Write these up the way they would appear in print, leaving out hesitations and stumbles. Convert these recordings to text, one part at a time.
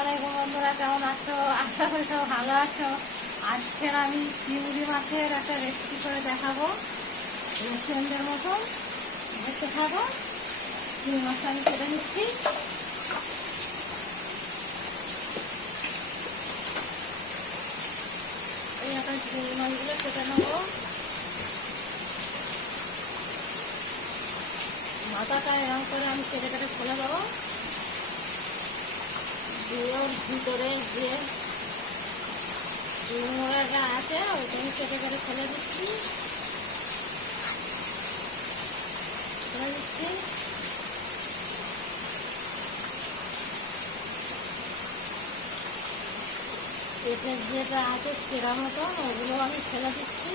আলাইকুম বন্ধুরা, কেমন আছো? আশা করি সব ভালো আছো। আজকের আমি চিংড়ি মাছের একটা রেসিপি করে দেখাবো, রেস্টুরেন্টের মতো দেখতে খাবো। চিংড়ি মাছটা আমি কেটে নিচ্ছি। এই এখন চিংড়ি মাছগুলো কেটে নেবো। মাথাটা এরকম করে আমি কেটে কেটে খুলে দেবো, দিয়ে ওর ভিতরে যে মোড়াটা আছে ওইটা আমি কেটে কেটে খুলে দিচ্ছি। পেটের যেটা আছে সেরা মতো ওগুলো আমি ফেলে দিচ্ছি।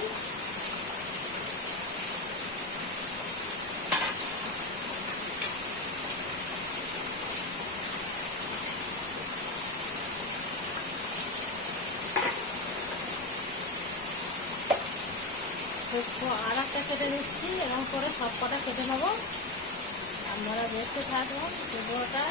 আর একটা কেটে দিচ্ছি, এরকম করে সব কটা কেটে নেবো। আপনারা দেখতে থাকবেন ভিডিওটা।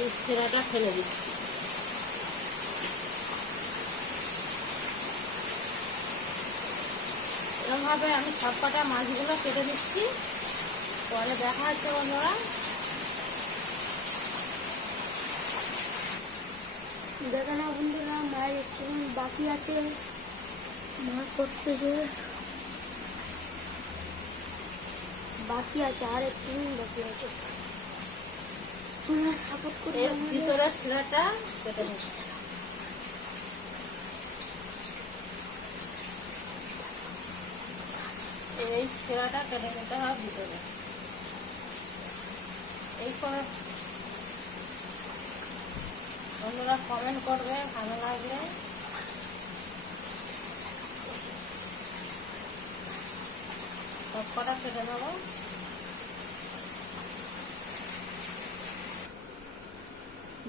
এই ছেঁড়াটা ফেলে দিচ্ছি। এরকমভাবে আমি সব কটা মাছগুলো কেটে দিচ্ছি। পরে দেখা হচ্ছে বন্ধুরা। দেখে না বন্ধুরা, মায়ের একটু বাকি আছে, মা করতেছে, বাকি আছে, আর একটু বাকি আছে। তোমরা সাপোর্ট করে এর ভিতরে ছেঁড়াটা কেটে নিচ্ছি। এই ছেঁড়াটা কেটে নিতে হবে ভিতরে। এই করে বন্ধুরা কমেন্ট করবে ভালো লাগলে। সব কটা কেটে নেবো।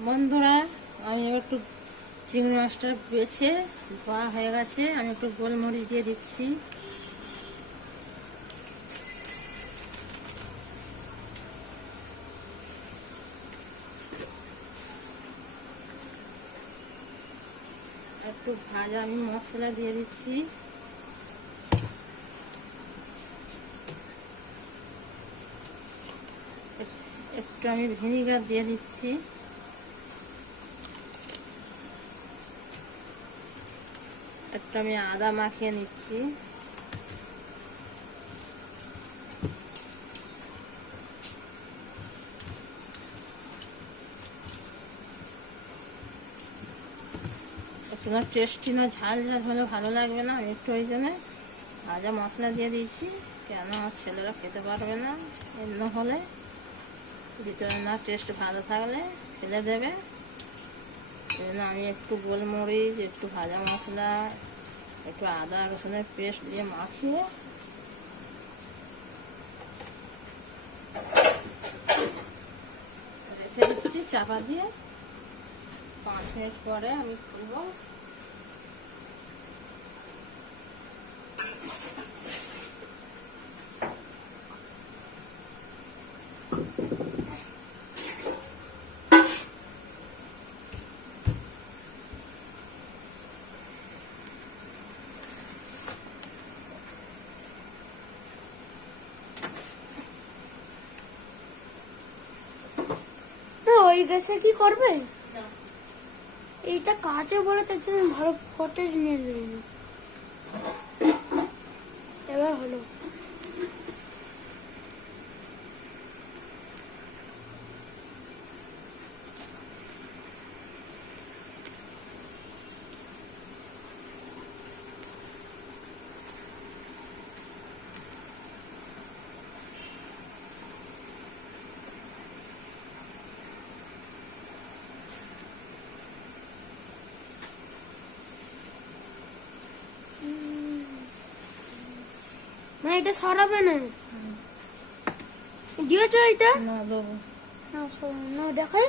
বন্ধুরা আমি একটু চিংড়ি মাছটা বেছে ধোয়া হয়ে গেছে, আমি একটু গোলমরিচ দিয়ে দিচ্ছি। একটু ভাজা আমি মশলা দিয়ে দিচ্ছি। একটু আমি ভিনিগার দিয়ে দিচ্ছি। একটু আমি আদা মাখিয়ে নিচ্ছি। একটু না টেস্টি না ঝাল ঝাল হলে ভালো লাগবে না, আমি একটু ওই জন্য ভাজা মশলা দিয়ে দিচ্ছি। কেন আমার ছেলেরা খেতে পারবে না এমন হলে, ভিতরে না টেস্ট ভালো থাকলে ফেলে দেবে। এই জন্য আমি একটু গোলমরিচ, একটু ভাজা মশলা, একটু আদা রসুনের পেস্ট দিয়ে মাখিয়ে রেখে দিচ্ছি চাপা দিয়ে। 5 মিনিট পরে আমি খুলবো। ওই গ্যাসে কি করবে? এইটা কাঁচে বলে তার জন্য ভালো ফটেজ নিয়ে নিন। এবার হলো। না এটা সরাবে না, দিয়েছো এটা না দেবো না, না দেখাই।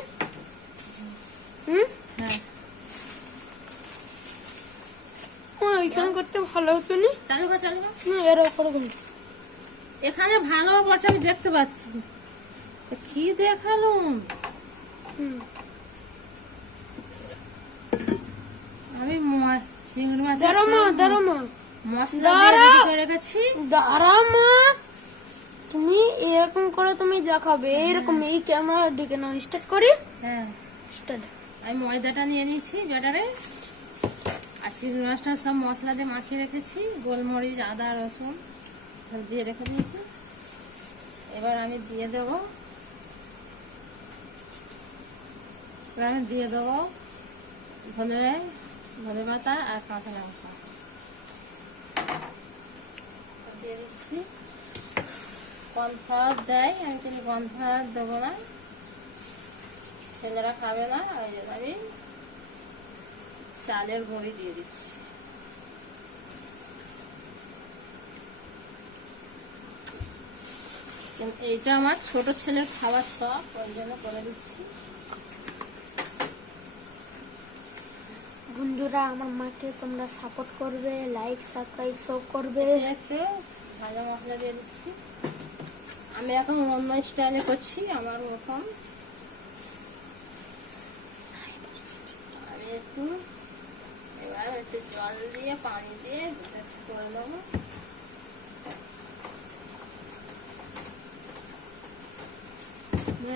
হুম, হ্যাঁ ওইখানে করতে ভালো হতো না। চালু কর, চালু কর। এর উপরে করো। এখানে ভালো পড়ছে, আমি দেখতে পাচ্ছি। কি দেখালুম হুম। আমি চিংড়ি মাছের দাঁড়াও মা, দাঁড়াও মা, মশলা দিয়ে রেডি করে রেখেছি। দাঁড়াও মা। তুমি এরকম করে তুমি দেখাবে, এরকম এই ক্যামেরা দিকে না। স্টার্ট করি। হ্যাঁ, স্টার্ট। আমি ময়দাটা নিয়ে নিচ্ছি ব্যাটারে, আর চিংড়ি মাছটা সব মশলা দিয়ে মাখিয়ে রেখেছি, গোলমরিচ, আদা, রসুন সব দিয়ে রেখে দিয়েছি। এবার আমি দিয়ে দেবো, ধনে পাতা আর কাঁচা লঙ্কা দিয়ে দিচ্ছি। কর্নফ্লাওয়ার দেয়, আমি কিন্তু কর্নফ্লাওয়ার দেবো না, ছেলেরা খাবে না, ওই জন্য আমি চালের গুঁড়ি দিয়ে দিচ্ছি। এইটা আমার ছোট ছেলের খাবার শখ, ওই জন্য করে দিচ্ছি। বন্ধুরা, আমার মাকে তোমরা সাপোর্ট করবে, লাইক সাবস্ক্রাইব সব করবে। একটু ভাজা মশলা দিয়ে দিচ্ছি। আমি এখন অন্য স্টাইলে করছি আমার মতন। আমি এবার একটু জল দিয়ে পানি দিয়ে করে দেবো।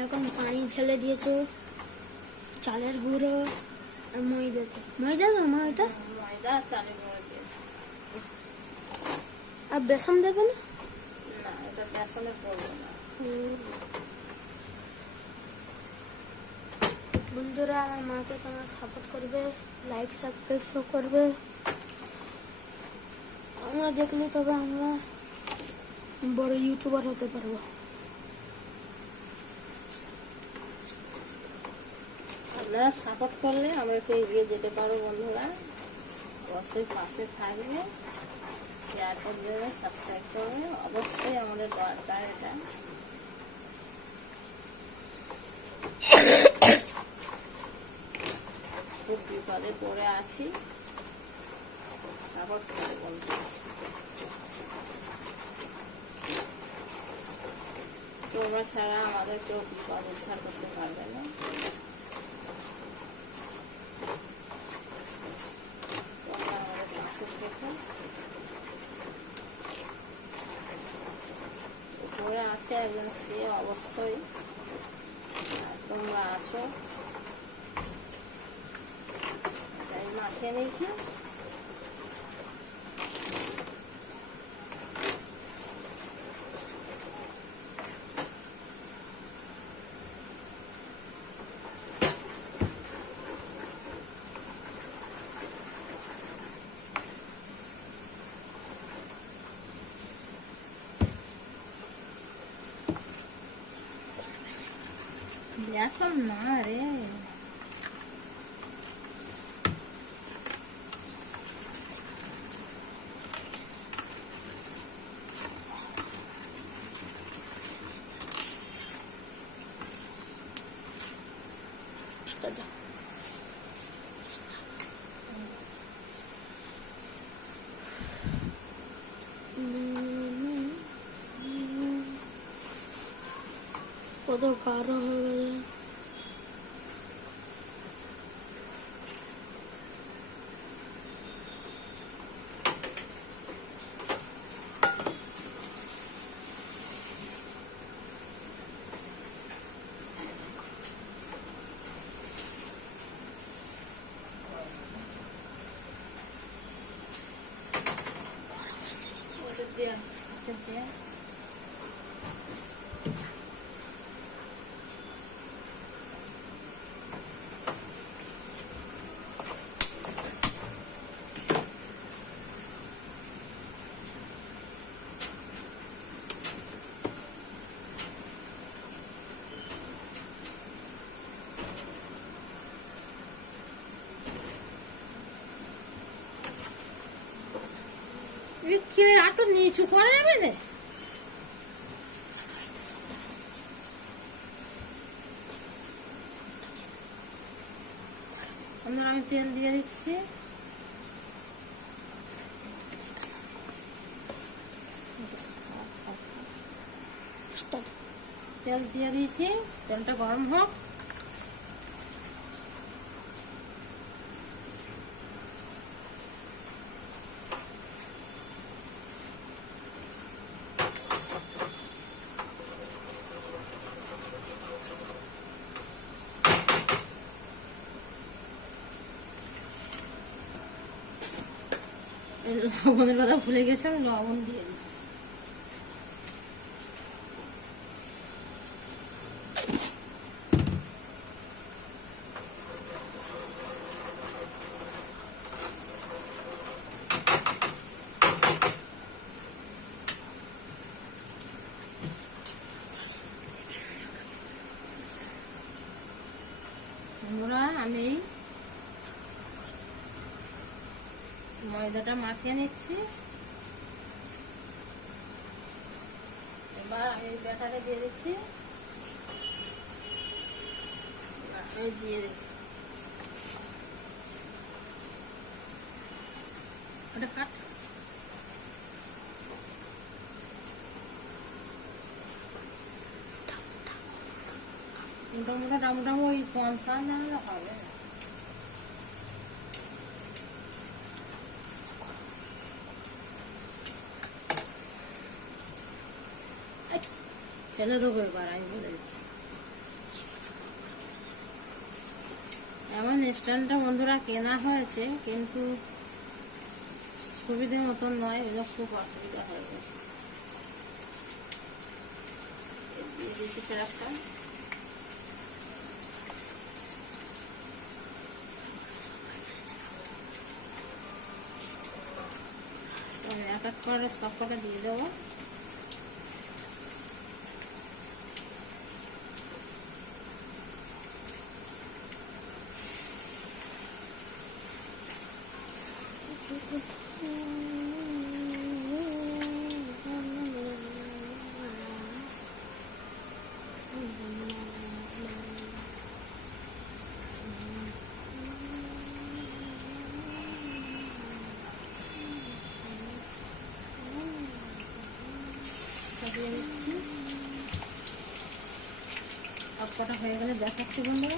এখন পানি ঢেলে দিয়েছো, চালের গুঁড়ো আর ময়দা তো ময়দা ময়দা চালের গুঁড়ো দিয়েছি। আর বেসন দেবে না? না, এটা বেসনে করবো না। বন্ধুরা, আমার মাকে তোমরা সাপোর্ট করবে, লাইক সাবস্ক্রাইব সব করবে। আমরা দেখলে তবে আমরা বড় ইউটিউবার হতে পারবো। আপনারা সাপোর্ট করলে আমরা একটু এগিয়ে যেতে পারবো। বন্ধুরা, অবশ্যই পাশে থাকবে, শেয়ার করে দেবে, সাবস্ক্রাইব করবে, অবশ্যই আমাদের দরকার এটা। খুব বিপদে পড়ে আছি, সাপোর্ট করে বলবো। তোমরা ছাড়া আমাদের কেউ বিপদ উদ্ধার করতে পারবে না। তোমরা আমাদের পাশে থেকো। উপরে আছে একজন, সে অবশ্যই, আর তোমরা আছো, তাই মাখিয়ে নিয়েছি। বেসন না রে, কত গাঢ় হয়ে গেছে। একটু নিচু করা যাবে রে। আমি তেল দিয়ে দিচ্ছি। তেল দিয়ে দিয়েছি, তেলটা গরম হোক। লবণের কথা ভুলে গেছে, আমি লবণ দিয়ে দিচ্ছি। বন্ধুরা, আমি ময়দাটা মাখিয়ে নিচ্ছি। এবার আমি ব্যাটারে দিয়ে দিচ্ছি, দিয়ে দিচ্ছি ওটা কাট। মোটামুটি ওই 50 না হলে হবে না। ফেলে দেবো এবার, আমি বলে দিচ্ছি। এমন স্ট্যান্ডটা বন্ধুরা কেনা হয়েছে, কিন্তু সুবিধে মতন নয়, এগুলো খুব অসুবিধা হয়ে গেছে। দিয়ে দিচ্ছি ফেরাকটা। আমি এক এক করে সব কটা দিয়ে দেবো। সব কটা হয়ে গেলে দেখাচ্ছি বন্ধুরা।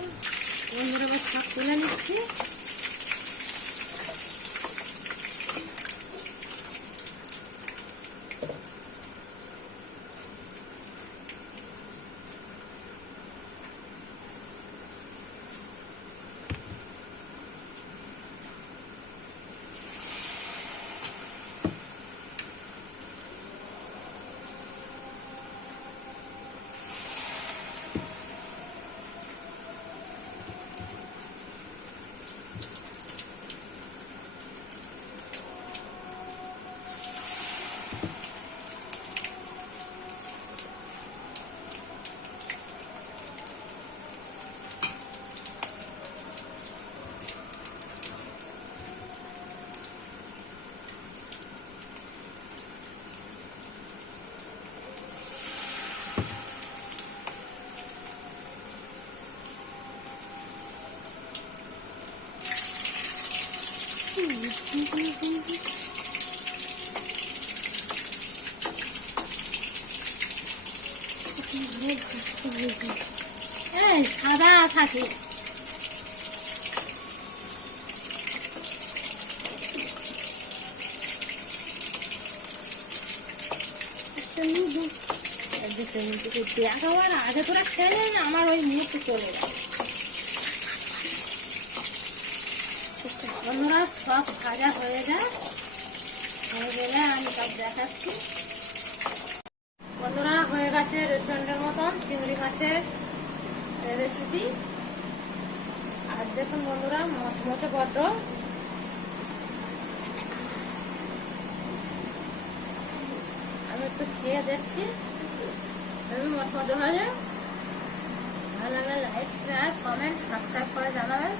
বন্ধুরা, এবার সব তুলে নিচ্ছি। এই সাদা থাকে, দেখাবার আগে তোরা খেলে আমার ওই মুখ চলে যায়। বন্ধুরা, সব ভাজা হয়ে যায়, হয়ে গেলে আমি সব দেখাচ্ছি। বন্ধুরা, হয়ে গেছে রেস্টুরেন্টের মতন চিংড়ি মাছের রেসিপি। আর দেখুন বন্ধুরা, মচমচে বড্ড। আমি একটু খেয়ে দেখছি, মচমচে হয়ে যায়। ভালো লাগলে লাইক, শেয়ার, কমেন্ট, সাবস্ক্রাইব করে জানাবেন।